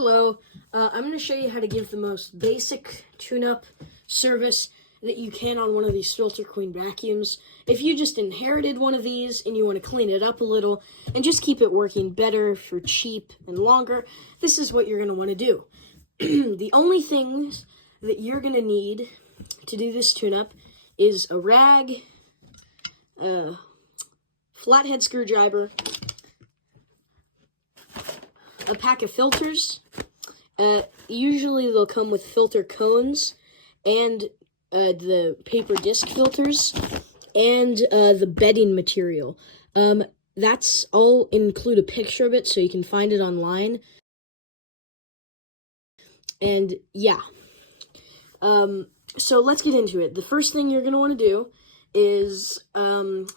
Hello, I'm going to show you how to give the most basic tune-up service that you can on one of these Filter Queen vacuums. If you just inherited one of these and you want to clean it up a little and just keep it working better for cheap and longer, this is what you're going to want to do. The only things that you're going to need to do this tune-up is a rag, a flathead screwdriver, a pack of filters. Usually they'll come with filter cones and the paper disc filters and the bedding material. I'll include a picture of it so you can find it online. And yeah, so let's get into it. The first thing you're going to want to do is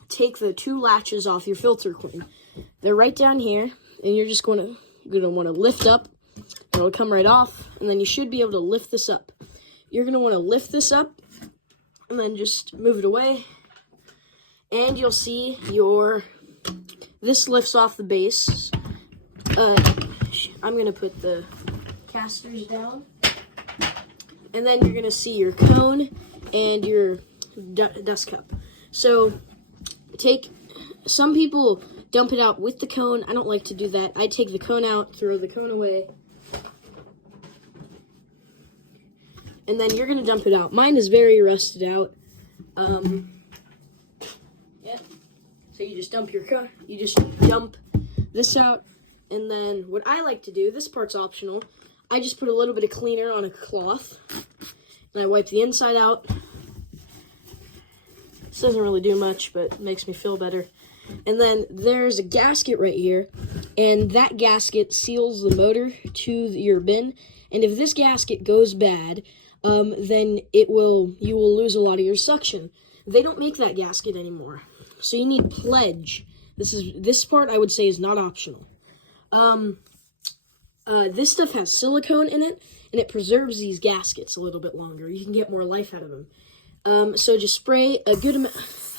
take the two latches off your Filter Queen. They're right down here, and you're just going to want to lift up. It'll come right off, and then you should be able to lift this up. You're going to want to lift this up, and then just move it away, and you'll see this lifts off the base. I'm going to put the casters down, and then you're going to see your cone and your dust cup. So some people dump it out with the cone. I don't like to do that. I take the cone out, throw the cone away, and then you're gonna dump it out. Mine is very rusted out. Yeah. So you just dump dump this out, and then what I like to do, this part's optional, I just put a little bit of cleaner on a cloth, and I wipe the inside out. This doesn't really do much, but it makes me feel better. And then there's a gasket right here, and that gasket seals the motor to your bin. And if this gasket goes bad, then you will lose a lot of your suction. They don't make that gasket anymore, so you need Pledge. This part I would say is not optional. This stuff has silicone in it, and it preserves these gaskets a little bit longer. You can get more life out of them. So just spray a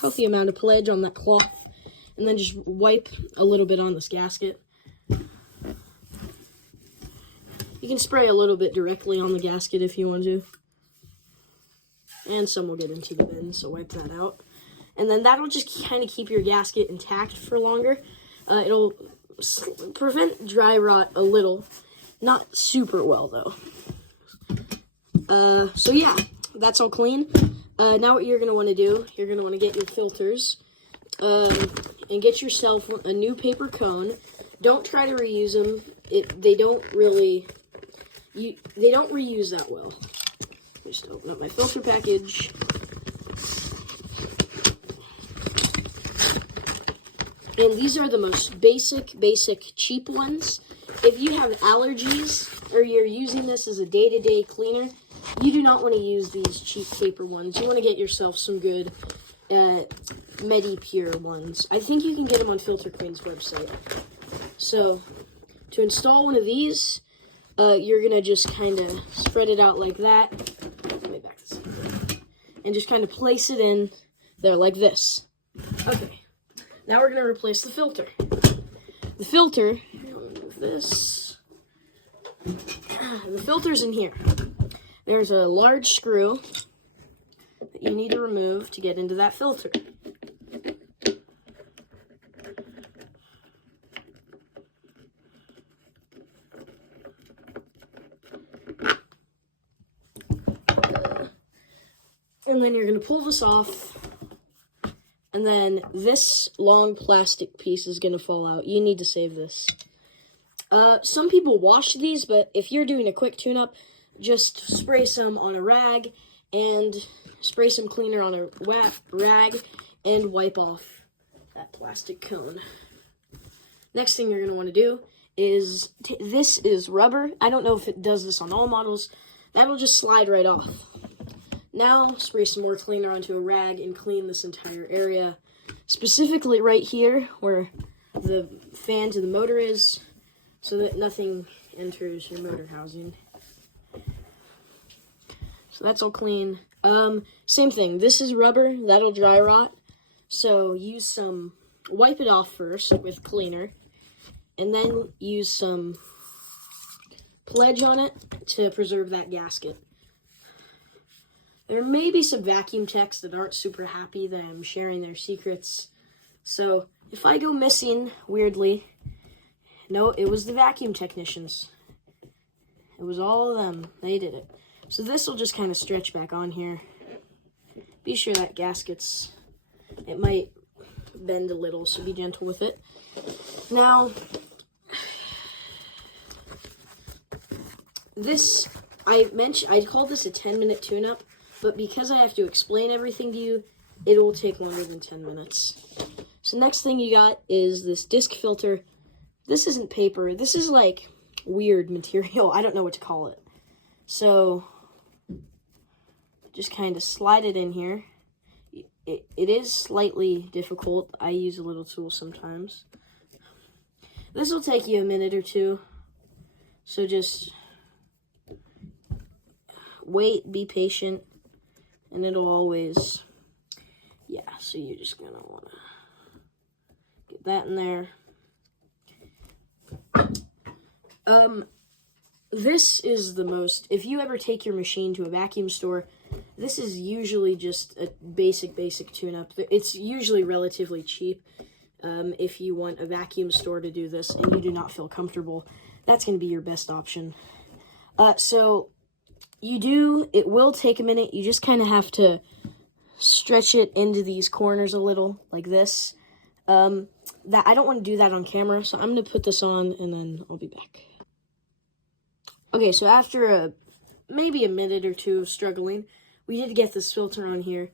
healthy amount of Pledge on that cloth, and then just wipe a little bit on this gasket. You can spray a little bit directly on the gasket if you want to. And some will get into the bin, so wipe that out. And then that'll just kind of keep your gasket intact for longer. It'll prevent dry rot a little. Not super well, though. So yeah, that's all clean. Now what you're going to want to do, you're going to want to get your filters and get yourself a new paper cone. Don't try to reuse them. They don't reuse that well. Just open up my filter package. And these are the most basic, cheap ones. If you have allergies or you're using this as a day-to-day cleaner, you do not want to use these cheap paper ones. You want to get yourself some good MediPure ones. I think you can get them on Filter Queen's website. So, to install one of these, you're going to just kind of spread it out like that. Let me back this up. And just kind of place it in there like this. Okay. Now we're going to replace the filter. The filter, remove this. The filter's in here. There's a large screw that you need to remove to get into that filter. And then you're going to pull this off, and then this long plastic piece is going to fall out. You need to save this. Some people wash these, but if you're doing a quick tune-up, just spray some on a rag and spray some cleaner on a rag and wipe off that plastic cone. Next thing you're going to want to do is, this is rubber. I don't know if it does this on all models. That'll just slide right off. Now, spray some more cleaner onto a rag and clean this entire area, specifically right here where the fan to the motor is, so that nothing enters your motor housing. So that's all clean. Same thing, this is rubber, that'll dry rot, so wipe it off first with cleaner, and then use some pledge on it to preserve that gasket. There may be some vacuum techs that aren't super happy that I'm sharing their secrets. So if I go missing weirdly, no, it was the vacuum technicians. It was all of them. They did it. So this will just kind of stretch back on here. Be sure that gasket's, it might bend a little, so be gentle with it. Now, this, I called this a 10-minute tune-up, but because I have to explain everything to you, it will take longer than 10 minutes. So next thing you got is this disc filter. This isn't paper. This is like weird material. I don't know what to call it. So just kind of slide it in here. It is slightly difficult. I use a little tool sometimes. This will take you a minute or two. So just wait, be patient, and it'll always, yeah, so you're just gonna wanna get that in there. This is the most, if you ever take your machine to a vacuum store, this is usually just a basic tune-up. It's usually relatively cheap. If you want a vacuum store to do this and you do not feel comfortable, that's going to be your best option. So it will take a minute. You just kind of have to stretch it into these corners a little, like this. That I don't want to do that on camera, so I'm going to put this on and then I'll be back. Okay, so after maybe a minute or two of struggling, we did get this filter on here.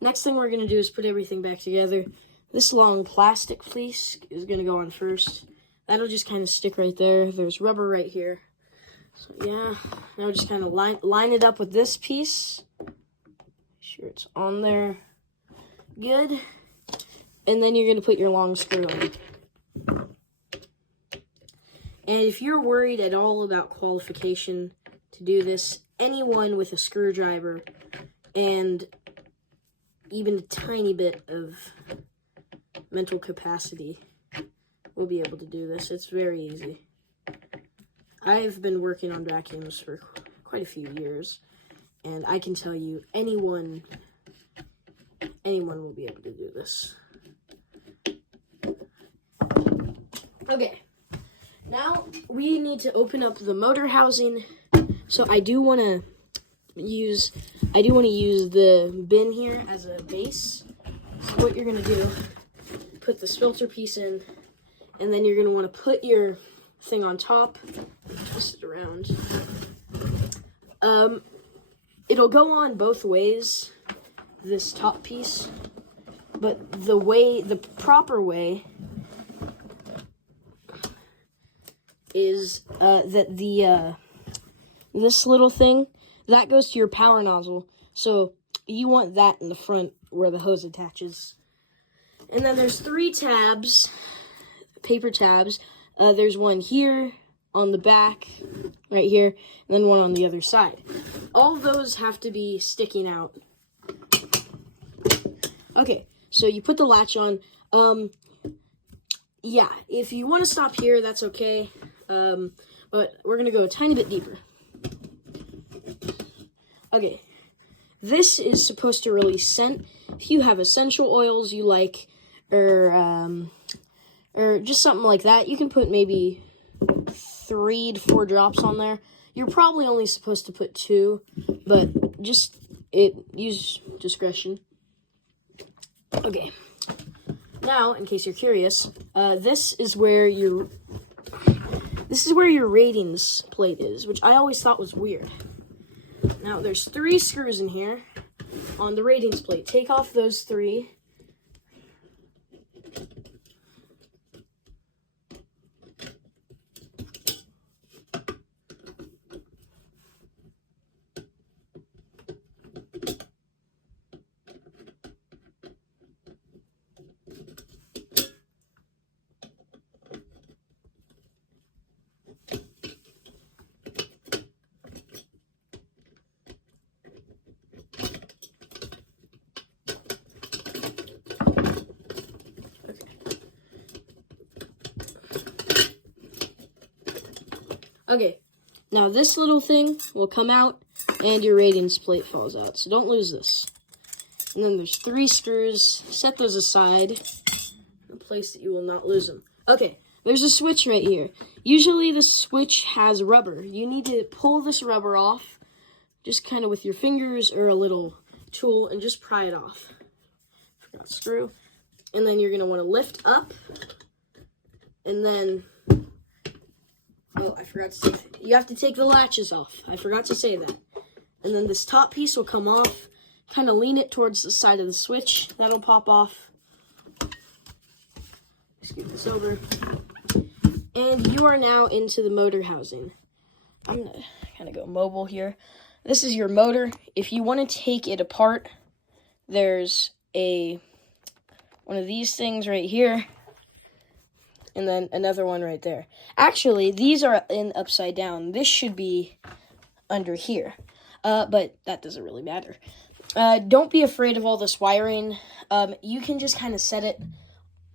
Next thing we're going to do is put everything back together. This long plastic fleece is going to go on first. That'll just kind of stick right there. There's rubber right here. So yeah, now just kind of line it up with this piece. Make sure it's on there. Good. And then you're going to put your long screw on. And if you're worried at all about qualification to do this, anyone with a screwdriver and even a tiny bit of mental capacity will be able to do this. It's very easy. I've been working on vacuums for quite a few years, and I can tell you anyone will be able to do this. Okay. Now, we need to open up the motor housing. So I do want to use the bin here as a base. So what you're going to do, put this filter piece in, and then you're going to want to put your thing on top, twist it around. It'll go on both ways, this top piece, but the proper way is that this little thing, that goes to your power nozzle. So you want that in the front where the hose attaches. And then there's 3 tabs, paper tabs. There's one here on the back, right here, and then one on the other side. All of those have to be sticking out. Okay, so you put the latch on. Yeah, if you want to stop here, that's okay. But we're going to go a tiny bit deeper. Okay, this is supposed to release scent. If you have essential oils you like, or just something like that, you can put maybe 3 to 4 drops on there. You're probably only supposed to put 2, but just use discretion. Okay. Now, in case you're curious, this is where your ratings plate is, which I always thought was weird. Now, there's 3 screws in here on the ratings plate. Take off those 3. Okay, now this little thing will come out and your radiance plate falls out, so don't lose this. And then there's 3 screws. Set those aside in a place that you will not lose them. Okay, there's a switch right here. Usually the switch has rubber. You need to pull this rubber off, just kind of with your fingers or a little tool, and just pry it off. Forgot screw. And then you're going to want to lift up, and then, oh, I forgot to say that. You have to take the latches off. I forgot to say that. And then this top piece will come off. Kind of lean it towards the side of the switch. That'll pop off. Scoot this over. And you are now into the motor housing. I'm going to kind of go mobile here. This is your motor. If you want to take it apart, there's one of these things right here, and then another one right there. Actually, these are in upside down. This should be under here, but that doesn't really matter. Don't be afraid of all this wiring. You can just kind of set it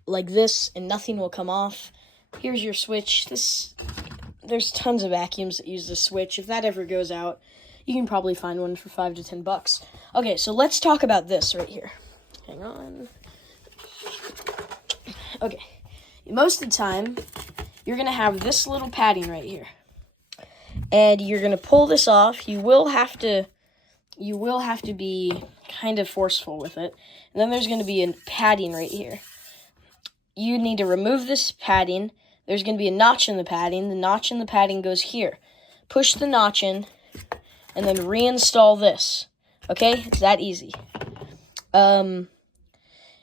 like this, and nothing will come off. Here's your switch. There's tons of vacuums that use this switch. If that ever goes out, you can probably find one for $5 to $10. Okay, so let's talk about this right here. Hang on. Okay, most of the time, you're going to have this little padding right here. And you're going to pull this off. You will have to be kind of forceful with it. And then there's going to be a padding right here. You need to remove this padding. There's going to be a notch in the padding. The notch in the padding goes here. Push the notch in, and then reinstall this. Okay? It's that easy.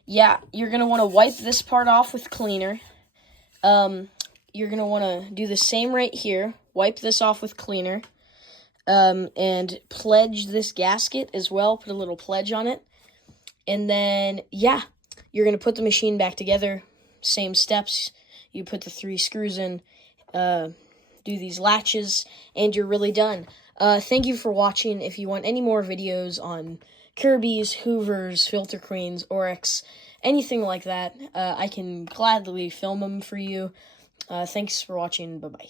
Yeah, you're going to want to wipe this part off with cleaner. You're going to want to do the same right here. Wipe this off with cleaner. And pledge this gasket as well. Put a little pledge on it. And then, yeah, you're going to put the machine back together. Same steps. You put the 3 screws in, do these latches, and you're really done. Thank you for watching. If you want any more videos on Kirby's, Hoovers, Filter Queens, Oryx, anything like that, I can gladly film them for you. Thanks for watching. Bye-bye.